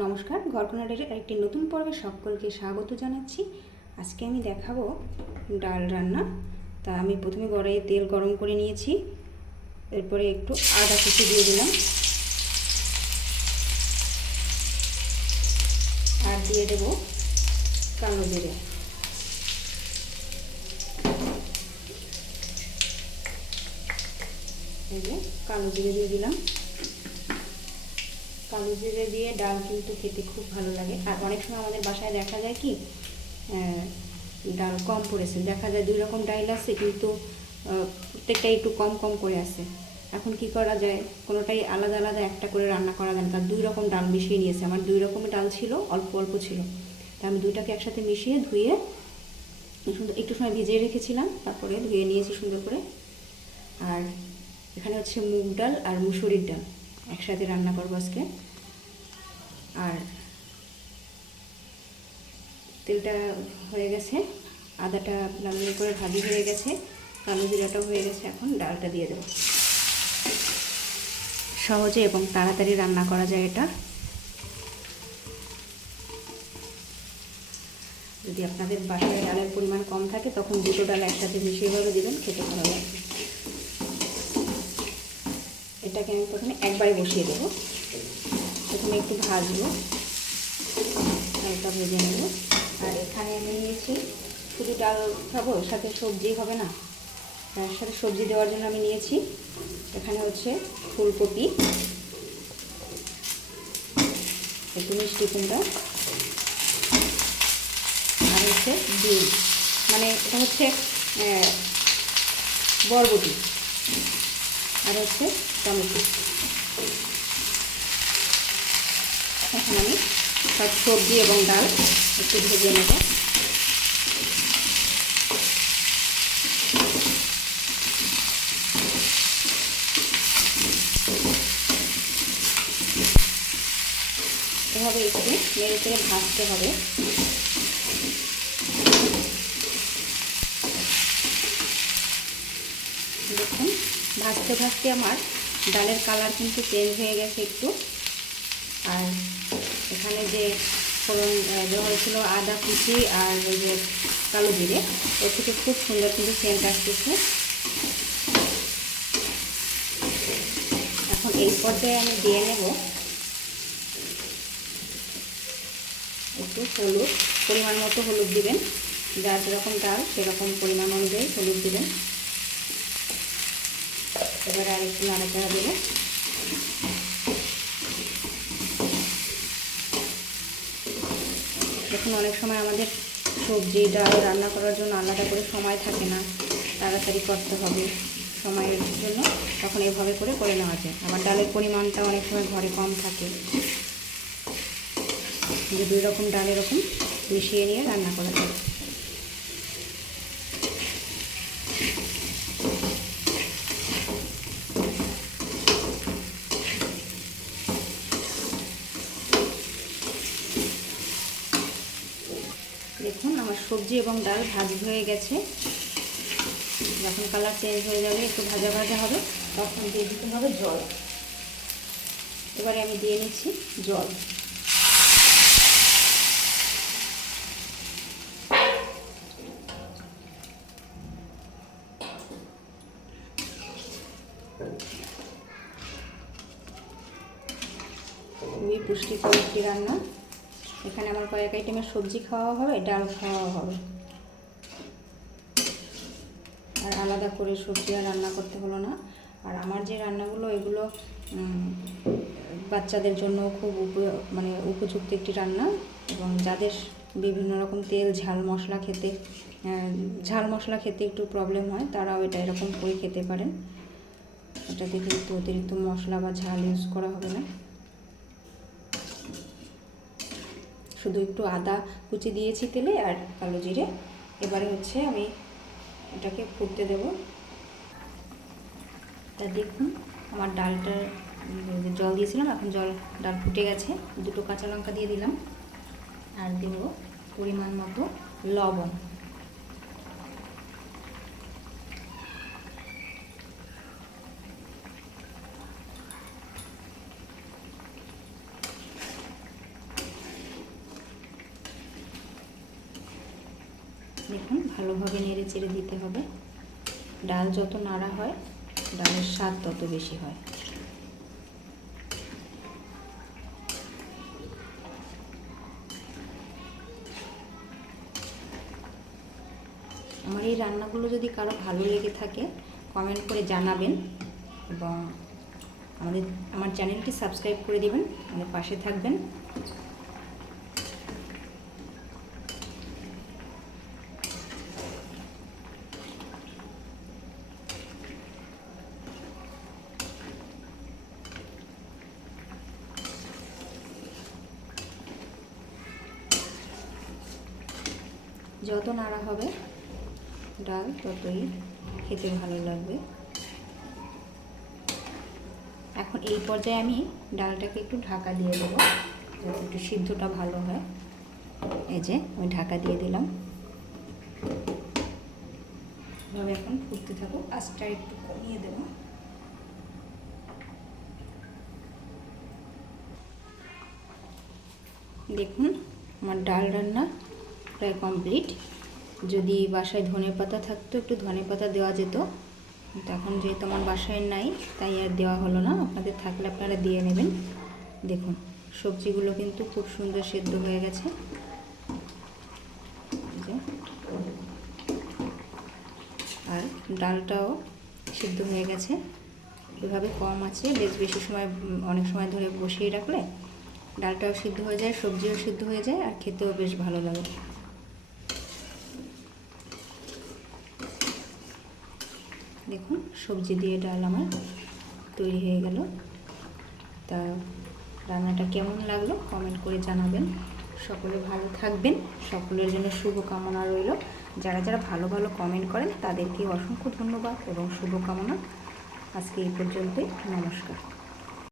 নমস্কার ঘরকোনাডের একটি নতুন পর্বে সকলকে স্বাগত জানাচ্ছি। আজকে আমি দেখাবো ডাল রান্না। তা আমি প্রথমে কড়াইয়ে তেল গরম করে নিয়েছি, এরপরে একটু আদা কুচি দিয়ে দিলাম। আর দিয়ে দেবো কালো জিরে কালো জিরে দিয়ে দিলাম। কালো জিরে দিয়ে ডাল কিন্তু খেতে খুব ভালো লাগে। আর অনেক সময় আমাদের বাসায় দেখা যায় কি ডাল কম পড়েছে। দেখা যায় দুই রকম ডাল আছে কিন্তু প্রত্যেকটাই একটু কম কম করে আছে। এখন কি করা যায়? কোনোটাই আলাদা আলাদা একটা করে রান্না করা যায় না। তার দুই রকম ডাল মিশিয়ে নিয়েছে। আমার দুই রকমের ডাল ছিল, অল্প অল্প ছিল। তা আমি দুইটাকে একসাথে মিশিয়ে ধুয়ে সুন্দর একটু সময় ভিজিয়ে রেখেছিলাম। তারপরে ধুয়ে নিয়েছি সুন্দর করে। আর এখানে হচ্ছে মুগ ডাল আর মুসুরির ডাল। একসাথে রান্না করব আজকে। আর তেলটা হয়ে গেছে, আদাটা লাল করে ভাজি হয়ে গেছে, কালো জিরাটাও হয়ে গেছে, এখন ডালটা দিয়ে দেবো। সহজে এবং তাড়াতাড়ি রান্না করা যায় এটা। যদি আপনাদের বাসায় ডালের পরিমাণ কম থাকে, তখন দুটো ডাল একসাথে মিশিয়ে ভাবে দেবেন, খেতে ভালো লাগবে। এটাকে আমি প্রথমে একবারে বসিয়ে দেবো। প্রথমে একটু ভাজবো। হালকা ভেজে নেব। আর এখানে আমি নিয়েছি শুধু ডাল খাব সাথে সবজি হবে না? তার সাথে সবজি দেওয়ার জন্য আমি নিয়েছি এখানে হচ্ছে ফুলকপি, একটু মিষ্টি কুমড়া, আর হচ্ছে ডিম। মানে এটা হচ্ছে বরবটি। আর হচ্ছে টমেটো। এখন আমি সব সবজি এবং ডাল একটু ভেজে নেব। এভাবে একটু নেড়ে চেড়ে ভাজতে হবে দেখুন ভাজতে ভাজতে আমার ডালের কালার কিন্তু চেঞ্জ হয়ে গেছে একটু। আর এখানে যে ফোড়ন দেওয়া হয়েছিল আদা কুচি আর ওই যে কালো জিরে, ওর থেকে খুব সুন্দর কিন্তু সেন্ট আসতেছে। এখন এই পর্যায়ে আমি দিয়ে নেব একটু হলুদ, পরিমাণ মতো হলুদ দিবেন। যার যেরকম ডাল, সেরকম পরিমাণ অনুযায়ী হলুদ দিবেন। এবার আর একটু নাড়াচাড়া দেবো। দেখুন, অনেক সময় আমাদের সবজি ডাল রান্না করার জন্য আলাদা করে সময় থাকে না। তাড়াতাড়ি করতে হবে সময়ের জন্য, তখন এভাবে করে করে নেওয়া যায়। আবার ডালের পরিমাণটা অনেক সময় ঘরে কম থাকে। দুই রকম ডাল এরকম মিশিয়ে নিয়ে রান্না করা যায় দেখুন আমার সবজি এবং ডাল ভাজি হয়ে গেছে। যখন কালার চেঞ্জ হয়ে যাবে, একটু ভাজা ভাজা হবে, তখন দিয়ে দিতে হবে জল। এবারে আমি দিয়ে নিচ্ছি জল। খুবই পুষ্টিকর একটি রান্না। এখানে আমার কয়েক আইটেমের সবজি খাওয়া হবে, ডাল খাওয়া হবে। আর আলাদা করে সবজি আর রান্না করতে হলো না। আর আমার যে রান্নাগুলো, এগুলো বাচ্চাদের জন্য খুব মানে উপযুক্ত একটি রান্না এবং যাদের বিভিন্ন রকম তেল, ঝাল মশলা খেতে ঝাল মশলা খেতে একটু প্রবলেম হয়, তারাও এটা এরকম করে খেতে পারেন। এটাতে কিন্তু অতিরিক্ত মশলা বা ঝাল ইউজ করা হবে না। শুধু একটু আদা কুচি দিয়েছি তেলে আর কালো জিরে। এবারে হচ্ছে আমি এটাকে ফুটতে দেব। তা দেখুন, আমার ডালটার জল দিয়েছিলাম, এখন জল, ডাল ফুটে গেছে। দুটো কাঁচা লঙ্কা দিয়ে দিলাম। আর দেব পরিমাণ মতো লবণ। দেখুন, ভালোভাবে নেড়ে চেড়ে দিতে হবে। ডাল যত নাড়া হয়, ডালের স্বাদ তত বেশি হয়। আমার এই রান্নাগুলো যদি কারও ভালো লেগে থাকে কমেন্ট করে জানাবেন এবং আমাদের, আমার চ্যানেলটি সাবস্ক্রাইব করে দেবেন, আমাদের পাশে থাকবেন। যত নাড়া হবে, ডাল ততই খেতে ভালো লাগবে। এখন এই পর্যায়ে আমি ডালটাকে একটু ঢাকা দিয়ে দেবো, যাতে একটু সিদ্ধটা ভালো হয়। এই যে, আমি ঢাকা দিয়ে দিলাম। এভাবে এখন ফুটতে থাকুক আঁচটা একটু কমিয়ে দেবো। দেখুন, আমার ডাল রান্না প্রায় কমপ্লিট যদি বাসায় ধনে পাতা থাকতো, একটু ধনে পাতা দেওয়া যেত। তখন যেহেতু আমার বাসায় নাই, তাই আর দেওয়া হলো না। আপনাদের থাকলে আপনারা দিয়ে নেবেন। দেখুন, সবজিগুলো কিন্তু খুব সুন্দর সেদ্ধ হয়ে গেছে। আর ডালটাও সিদ্ধ হয়ে গেছে। এভাবে কম আছে, বেশ বেশি সময়, অনেক সময় ধরে বসিয়ে রাখলে ডালটাও সিদ্ধ হয়ে যায়, সবজিও সিদ্ধ হয়ে যায়, আর খেতেও বেশ ভালো লাগে। দেখুন, সবজি দিয়ে ডাল আমার তৈরি হয়ে গেল। তা রান্নাটা কেমন লাগল কমেন্ট করে জানাবেন। সকলে ভালো থাকবেন, সকলের জন্য শুভকামনা রইল। যারা যারা ভালো ভালো কমেন্ট করেন, তাদেরকে অসংখ্য ধন্যবাদ এবং শুভকামনা। আজকে এই পর্যন্তই, নমস্কার।